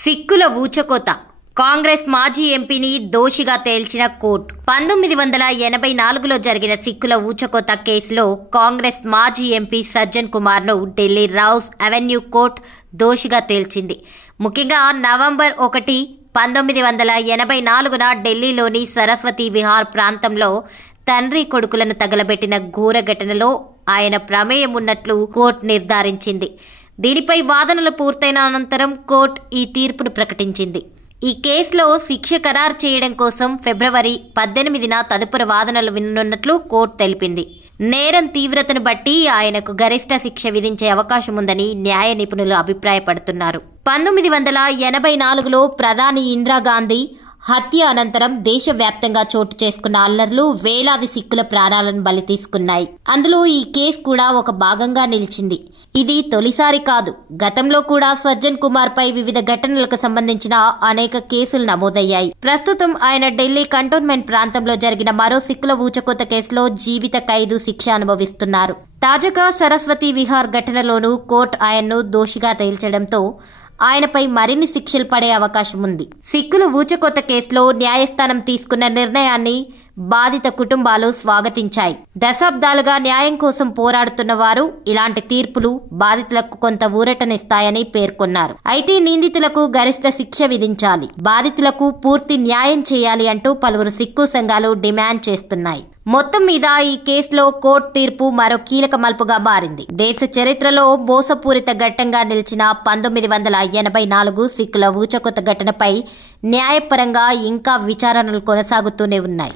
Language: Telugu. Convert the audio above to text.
సిక్కుల ఊచకోత కాంగ్రెస్ మాజీ ఎంపీని దోషిగా తేల్చిన కోర్టు 1984లో జరిగిన సిక్కుల ఊచకోత కేసులో కాంగ్రెస్ మాజీ ఎంపీ సజ్జన్ కుమార్ను ఢిల్లీ రౌస్ అవెన్యూ కోర్టు దోషిగా తేల్చింది. ముఖ్యంగా నవంబర్ 1, 1984న ఢిల్లీలోని సరస్వతి విహార్ ప్రాంతంలో తండ్రి కొడుకులను తగలబెట్టిన ఘోర ఘటనలో ఆయన ప్రమేయం ఉన్నట్లు కోర్టు నిర్ధారించింది. దీనిపై వాదనలు పూర్తయిన అనంతరం కోర్టు ఈ తీర్పును ప్రకటించింది. ఈ కేసులో శిక్ష ఖరారు చేయడం కోసం ఫిబ్రవరి 18న తదుపరి వాదనలు విననున్నట్లు కోర్టు తెలిపింది. నేరం తీవ్రతను బట్టి ఆయనకు గరిష్ట శిక్ష విధించే అవకాశం ఉందని న్యాయ నిపుణులు అభిప్రాయపడుతున్నారు. 1984లో ప్రధాని ఇందిరాగాంధీ హత్య అనంతరం దేశవ్యాప్తంగా చోటు చేసుకున్న అల్లర్లు వేలాది సిక్కుల ప్రాణాలను బలి తీసుకున్నాయి. అందులో ఈ కేసు కూడా ఒక భాగంగా నిలిచింది. ఇది తొలిసారి కాదు. గతంలో కూడా సజ్జన్ కుమార్ పై వివిధ ఘటనలకు సంబంధించిన అనేక కేసులు నమోదయ్యాయి. ప్రస్తుతం ఆయన ఢిల్లీ కంటోన్మెంట్ ప్రాంతంలో జరిగిన మరో సిక్కుల ఊచకోత కేసులో జీవిత ఖైదు శిక్ష అనుభవిస్తున్నారు. తాజాగా సరస్వతి విహార్ ఘటనలోనూ కోర్టు ఆయన్ను దోషిగా తేల్చడంతో ఆయనపై మరిన్ని శిక్షలు పడే అవకాశం ఉంది. సిక్కుల ఊచకోత కేసులో న్యాయస్థానం తీసుకున్న నిర్ణయాన్ని బాధిత కుటుంబాలు స్వాగతించాయి. దశాబ్దాలుగా న్యాయం కోసం పోరాడుతున్న వారు ఇలాంటి తీర్పులు బాధితులకు కొంత ఊరటనిస్తాయని పేర్కొన్నారు. అయితే నిందితులకు గరిష్ట శిక్ష విధించాలి, బాధితులకు పూర్తి న్యాయం చేయాలి అంటూ పలువురు సిక్కు సంఘాలు డిమాండ్ చేస్తున్నాయి. మొత్తం మీద ఈ కేసులో కోర్టు తీర్పు మరో కీలక మలుపుగా మారింది. దేశ చరిత్రలో మోసపూరిత ఘట్టంగా నిలిచిన 1984 సిక్కుల ఊచకోత ఘటనపై న్యాయపరంగా ఇంకా విచారణలు కొనసాగుతూనే ఉన్నాయి.